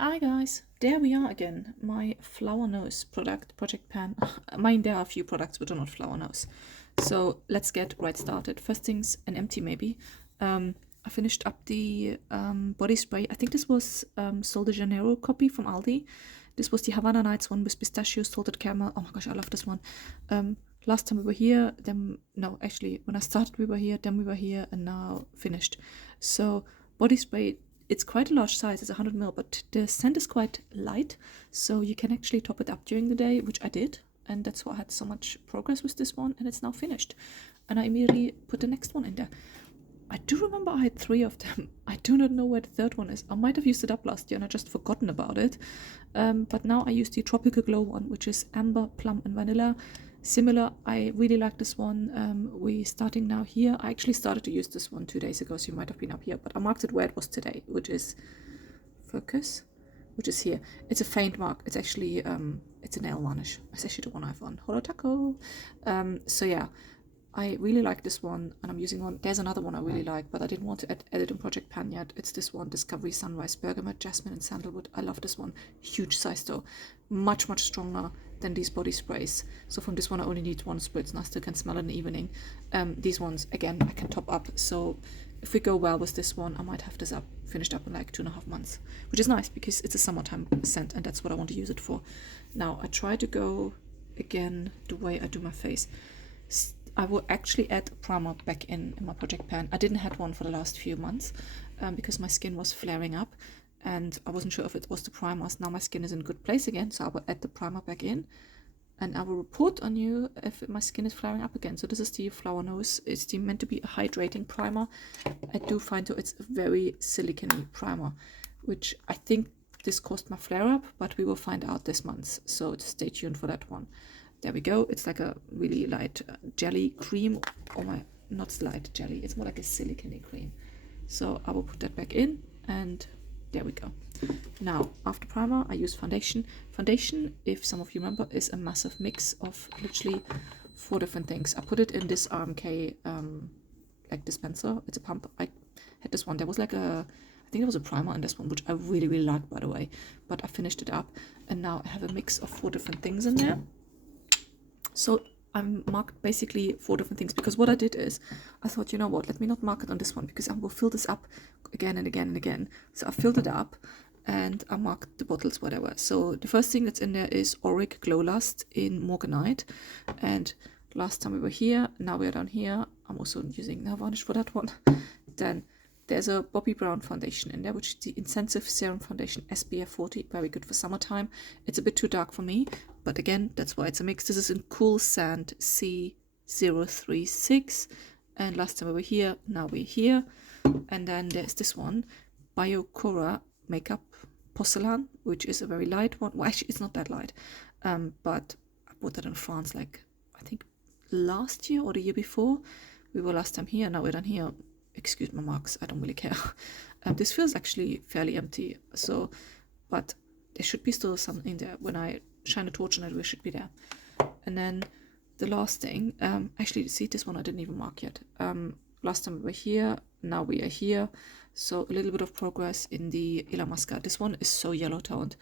Hi guys, there we are again. My flower nose project pan. Mine, there are a few products which are not flower nose. So let's get right started. First things, an empty maybe. I finished up the body spray. I think this was Sol de Janeiro copy from Aldi. This was the Havana Nights one with pistachio, salted caramel. Oh my gosh, I love this one. Last time we were here, then no, actually when I started we were here, then we were here, and now finished. So body spray, it's quite a large size, it's 100 ml, but the scent is quite light, so you can actually top it up during the day, which I did, and that's why I had so much progress with this one, and it's now finished. And I immediately put the next one in there. I do remember I had 3 of them. I do not know where the third one is. I might have used it up last year and I just forgotten about it. But now I use the Tropical Glow one, which is amber, plum, and vanilla. Similar, I really like this one. We starting now here. I actually started to use this one 2 days ago, so you might have been up here. But I marked it where it was today, which is focus, which is here. It's a faint mark. It's actually it's a nail varnish. It's actually the one I've on. Holo taco. So yeah, I really like this one, and I'm using one. There's another one I really like, but I didn't want to edit in Project Pan yet. It's this one, Discovery Sunrise Bergamot, Jasmine, and Sandalwood. I love this one. Huge size though. Much stronger than these body sprays. So from this one I only need 1 spritz, and I still can smell it in the evening. These ones, again, I can top up. So if we go well with this one, I might have this finished up in like 2.5 months, which is nice because it's a summertime scent, and that's what I want to use it for. Now I try to go again the way I do my face. I will actually add a primer back in my project pan. I didn't have one for the last few months because my skin was flaring up and I wasn't sure if it was the primers. Now my skin is in a good place again, so I will add the primer back in and I will report on you if my skin is flaring up again. So this is the Flower Nose. It's meant to be a hydrating primer. I do find though it's a very silicone primer, which I think this caused my flare up, but we will find out this month. So stay tuned for that one. There we go. It's like a really light jelly cream. Oh my, not light jelly. It's more like a silicone cream. So I will put that back in and there we go. Now, after primer, I use foundation. Foundation, if some of you remember, is a massive mix of literally 4 different things. I put it in this RMK like dispenser. It's a pump. I had this one. There was like I think there was a primer in this one, which I really like, by the way. But I finished it up and now I have a mix of 4 different things in there. So I'm marked basically 4 different things because what I did is I thought, you know what, let me not mark it on this one because I will fill this up again and again and again. So I filled it up and I marked the bottles whatever. So the first thing that's in there is Auric Glow Lust in Morganite, and last time we were here, now we're down here. I'm also using nail varnish for that one. Then there's a Bobbi Brown foundation in there, which is the Intensive Serum Foundation SPF 40, very good for summertime. It's a bit too dark for me, but again, that's why it's a mix. This is in Cool Sand C036, and last time we were here, now we're here. And then there's this one, Biocora Makeup Porcelain, which is a very light one. Well, actually, it's not that light, but I bought that in France, like, I think last year or the year before. We were last time here, now we're done here. Excuse my marks, I don't really care. This feels actually fairly empty, so, but there should be still some in there. When I shine a torch on it, we should be there. And then the last thing, actually, see, this one I didn't even mark yet. Last time we were here, now we are here. So a little bit of progress in the Ilamasca. This one is so yellow toned.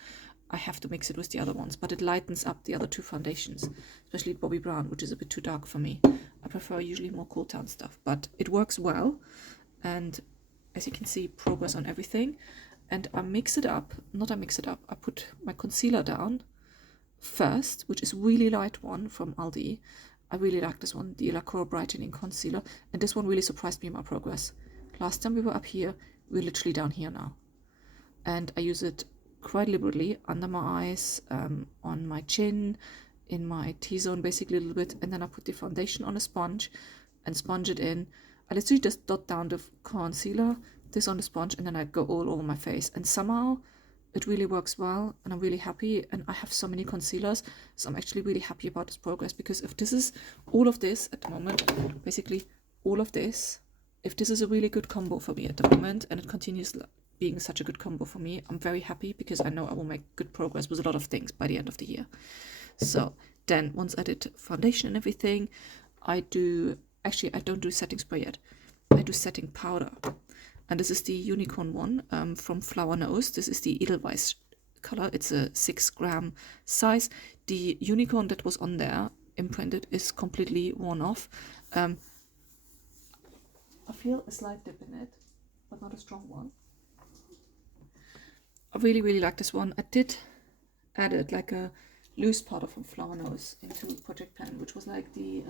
I have to mix it with the other ones, but it lightens up the other 2 foundations, especially Bobbi Brown, which is a bit too dark for me. I prefer usually more cool tone stuff, but it works well. And as you can see, progress on everything. And I mix it up, I put my concealer down first, which is really light one from Aldi. I really like this one, the Lacroix Brightening Concealer, and this one really surprised me in my progress. Last time we were up here, we're literally down here now. And I use it quite liberally under my eyes, on my chin, in my T-zone basically a little bit, and then I put the foundation on a sponge and sponge it in. I literally just dot down the concealer, this on the sponge, and then I go all over my face, and somehow it really works well, and I'm really happy. And I have so many concealers, so I'm actually really happy about this progress, because if this is all of this at the moment, basically all of this, if this is a really good combo for me at the moment, and it continues being such a good combo for me, I'm very happy, because I know I will make good progress with a lot of things by the end of the year. So then once I did foundation and everything, I don't do setting spray yet. I do setting powder. And this is the unicorn one from Flower Nose. This is the color. It's a 6-gram size. The unicorn that was on there imprinted is completely worn off. I feel a slight dip in it, but not a strong one. I really, really like this one. I did added like a loose powder from Flower Nose into Project Pen, which was like the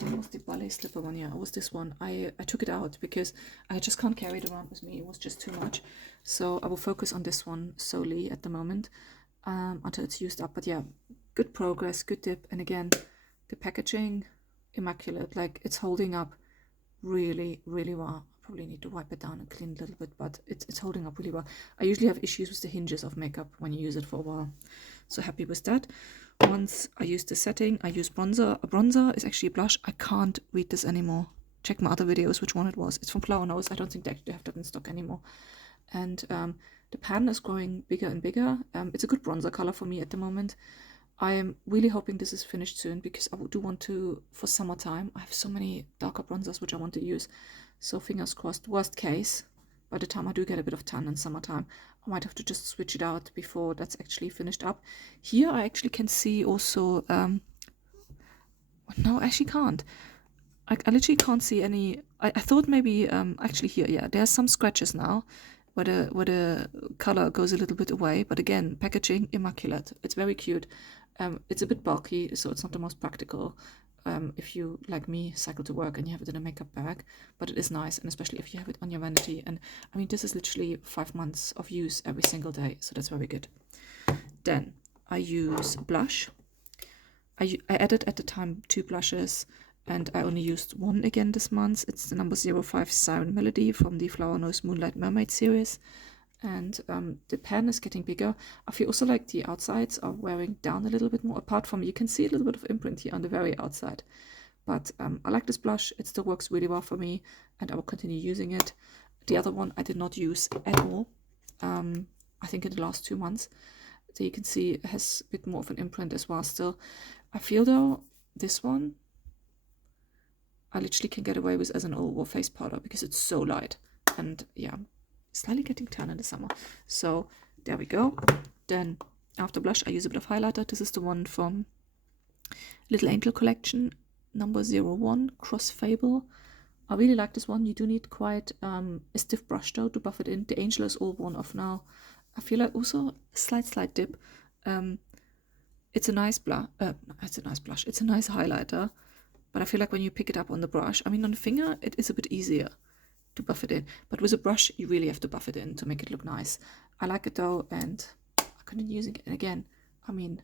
what was the ballet slipper one? Yeah, it was this one. I took it out because I just can't carry it around with me. It was just too much. So I will focus on this one solely at the moment until it's used up. But yeah, good progress, good dip. And again, the packaging, immaculate. Like, it's holding up really, really well. Probably need to wipe it down and clean it a little bit, but it's holding up really well. I usually have issues with the hinges of makeup when you use it for a while. So happy with that. Once I use the setting, I use bronzer. A bronzer is actually a blush. I can't read this anymore. Check my other videos which one it was. It's from Flower Nose. I don't think they actually have that in stock anymore. And the pan is growing bigger and bigger. It's a good bronzer color for me at the moment. I am really hoping this is finished soon because I do want to, for summertime, I have so many darker bronzers which I want to use. So fingers crossed. Worst case, by the time I do get a bit of tan in summertime, I might have to just switch it out before that's actually finished up. Here I actually can see also, no, I actually can't. I literally can't see any. I thought maybe actually here, yeah, there's some scratches now where the color goes a little bit away, but again, packaging immaculate. It's very cute. It's a bit bulky, so it's not the most practical if you, like me, cycle to work and you have it in a makeup bag, but it is nice, and especially if you have it on your vanity. And I mean, this is literally 5 months of use every single day, so that's very good. Then I use blush. I added at the time 2 blushes, and I only used one again this month. It's the number 05 Siren Melody from the Flower Nose Moonlight Mermaid series. And the pen is getting bigger. I feel also like the outsides are wearing down a little bit more. Apart from, you can see a little bit of imprint here on the very outside. But I like this blush. It still works really well for me, and I will continue using it. The other one I did not use at all. I think in the last 2 months. So you can see it has a bit more of an imprint as well still. I feel though, this one, I literally can get away with as an all-over face powder because it's so light. And yeah, slightly getting tan in the summer. So there we go. Then after blush, I use a bit of highlighter. This is the one from Little Angel collection, number 01, Cross Fable. I really like this one. You do need quite a stiff brush though to buff it in. The Angel is all worn off now. I feel like also a slight dip. It's a nice blush. It's a nice blush. It's a nice highlighter. But I feel like when you pick it up on the brush, I mean, on the finger, it is a bit easier to buff it in. But with a brush, you really have to buff it in to make it look nice. I like it though, and I continue using it. And again, I mean,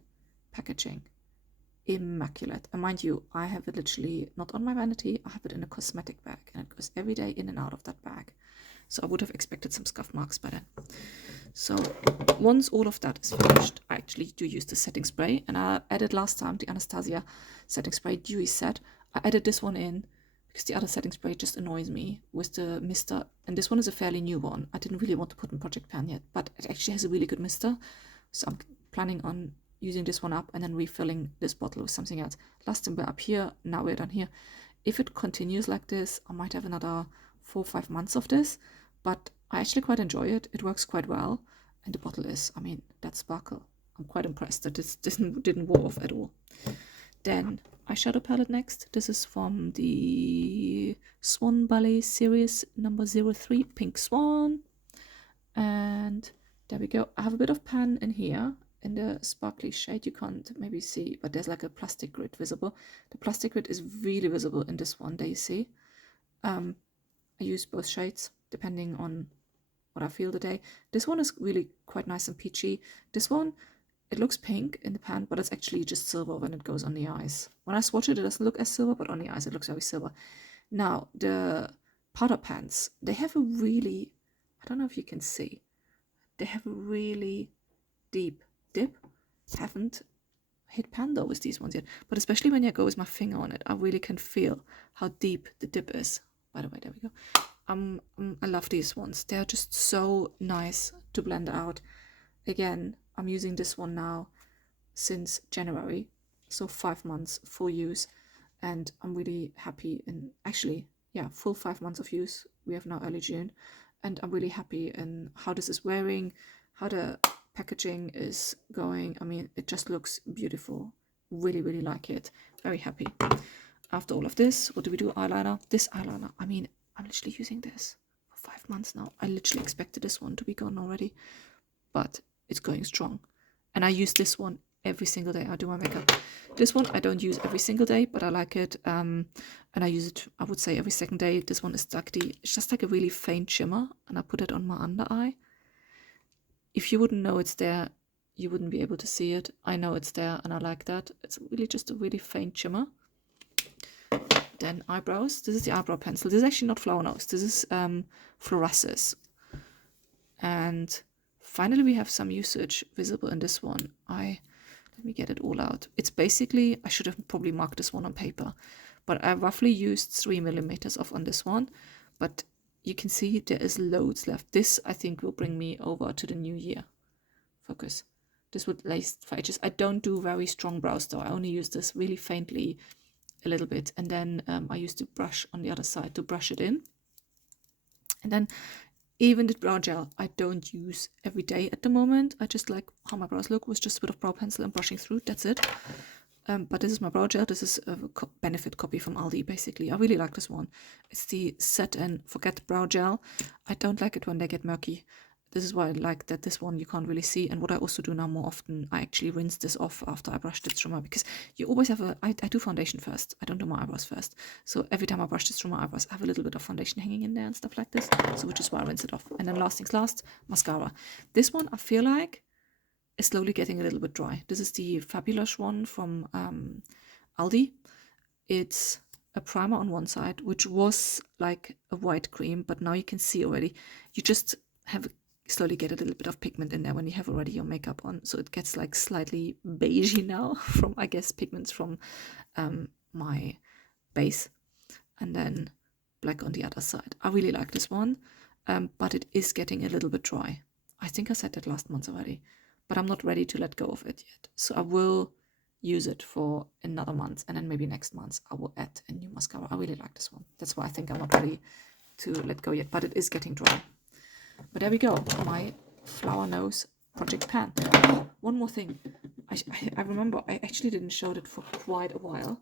packaging, immaculate. And mind you, I have it literally not on my vanity. I have it in a cosmetic bag, and it goes every day in and out of that bag. So I would have expected some scuff marks by then. So once all of that is finished, I actually do use the setting spray, and I added last time the Anastasia setting spray Dewy Set. I added this one in because the other setting spray just annoys me with the mister, and this one is a fairly new one. I didn't really want to put in Project Pan yet, but it actually has a really good mister, so I'm planning on using this one up and then refilling this bottle with something else. Last time we're up here, now we're down here. If it continues like this, I might have another 4 or 5 months of this, but I actually quite enjoy it. It works quite well, and the bottle is, I mean, that sparkle. I'm quite impressed that this didn't wear off at all. Then eyeshadow palette next. This is from the Swan Ballet series, number 03, Pink Swan. And there we go. I have a bit of pan in here in the sparkly shade. You can't maybe see, but there's like a plastic grid visible. The plastic grid is really visible in this one, there you see. I use both shades depending on what I feel the day. This one is really quite nice and peachy. This one, it looks pink in the pan, but it's actually just silver when it goes on the eyes. When I swatch it, it doesn't look as silver, but on the eyes it looks very silver. Now, the powder pans, they have a really, I don't know if you can see, they have a really deep dip. Haven't hit pan though with these ones yet, but especially when I go with my finger on it, I really can feel how deep the dip is. By the way, there we go. I love these ones. They're just so nice to blend out. Again, I'm using this one now since January, so 5 months full use, and I'm really happy. And actually, yeah, full 5 months of use. We have now early June, and I'm really happy in how this is wearing, how the packaging is going. I mean, it just looks beautiful. Really, really like it. Very happy. After all of this, what do we do? Eyeliner. This eyeliner. I mean, I'm literally using this for 5 months now. I literally expected this one to be gone already, but it's going strong. And I use this one every single day I do my makeup. This one I don't use every single day, but I like it. And I use it, I would say, every second day. This one is Dagdi. It's just like a really faint shimmer, and I put it on my under eye. If you wouldn't know it's there, you wouldn't be able to see it. I know it's there, and I like that. It's really just a really faint shimmer. Then eyebrows. This is the eyebrow pencil. This is actually not Flower Nose. This is Fluoresces. And finally, we have some usage visible in this one. Let me get it all out. It's basically, I should have probably marked this one on paper, but I roughly used 3 millimeters off on this one. But you can see there is loads left. This, I think, will bring me over to the new year. Focus. This would last for ages. I don't do very strong brows though. I only use this really faintly a little bit. And then I use the brush on the other side to brush it in. And then even the brow gel, I don't use every day at the moment. I just like how my brows look with just a bit of brow pencil and brushing through. That's it. But this is my brow gel. This is a benefit copy from Aldi, basically. I really like this one. It's the Set and Forget brow gel. I don't like it when they get murky. This is why I like that this one you can't really see. And what I also do now more often, I actually rinse this off after I brush this through my, because you always have I do foundation first. I don't do my eyebrows first. So every time I brush this through my eyebrows, I have a little bit of foundation hanging in there and stuff like this. So which is why I rinse it off. And then last things last, mascara. This one I feel like is slowly getting a little bit dry. This is the Fabulous one from Aldi. It's a primer on one side, which was like a white cream, but now you can see already, you just have slowly get a little bit of pigment in there when you have already your makeup on, so it gets like slightly beigey now from, I guess, pigments from my base, and then black on the other side. I really like this one, but it is getting a little bit dry. I think I said that last month already, but I'm not ready to let go of it yet, so I will use it for another month, and then maybe next month I will add a new mascara. I really like this one. That's why I think I'm not ready to let go yet, but it is getting dry. But there we go, my Flower Nose project pan. Oh, one more thing. I remember I actually didn't show it for quite a while.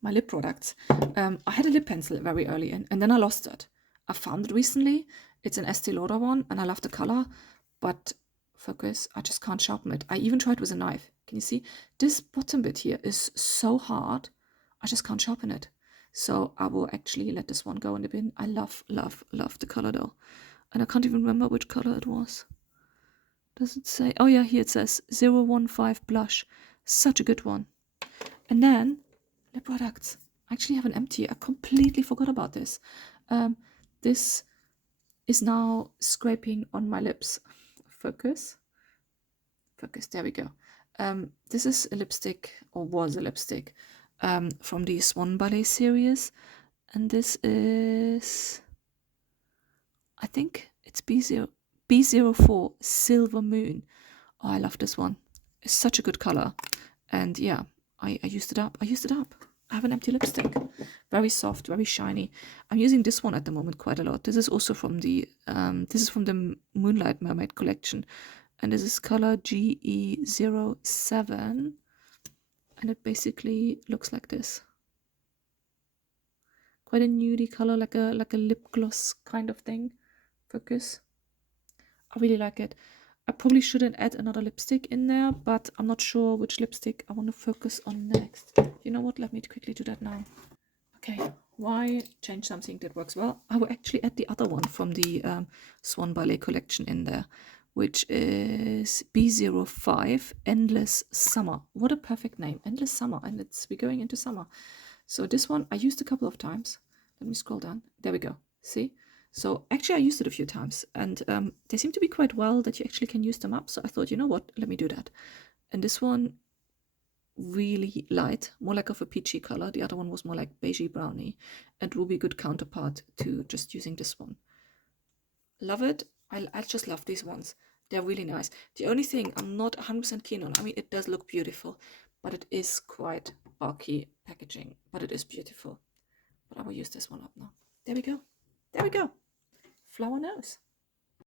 My lip products. I had a lip pencil very early and then I lost it. I found it recently. It's an Estee Lauder one and I love the color, but focus, I just can't sharpen it. I even tried with a knife. Can you see? This bottom bit here is so hard. I just can't sharpen it. So I will actually let this one go in the bin. I love, love, love the color though. And I can't even remember which color it was. Does it say? Oh yeah, here it says 015 blush. Such a good one. And then lip products. I actually have an empty. I completely forgot about this. This is now scraping on my lips. Focus. Focus, there we go. This is a lipstick, or was a lipstick, from the Swan Ballet series, and this is, I think it's B04 Silver Moon. Oh, I love this one. It's such a good color, and yeah, I used it up. I have an empty lipstick, very soft, very shiny. I'm using this one at the moment quite a lot. This is also from the Moonlight Mermaid collection, and this is color GE07. And it basically looks like this. Quite a nudie color, like a lip gloss kind of thing. Focus. I really like it. I probably shouldn't add another lipstick in there, but I'm not sure which lipstick I want to focus on next. You know what? Let me quickly do that now. Okay, why change something that works well? I will actually add the other one from the Swan Ballet collection in there, which is B05 Endless Summer. What a perfect name, Endless Summer, and we're going into summer. So this one I used a couple of times. Let me scroll down. There we go. See? So actually I used it a few times, and they seem to be quite well that you actually can use them up. So I thought, you know what, let me do that. And this one, really light, more like of a peachy color. The other one was more like beigey brownie, and will be a good counterpart to just using this one. Love it. I just love these ones. They're really nice. The only thing I'm not 100% keen on, I mean, it does look beautiful, but it is quite bulky packaging, but it is beautiful. But I will use this one up now. There we go. There we go. Flower Nose.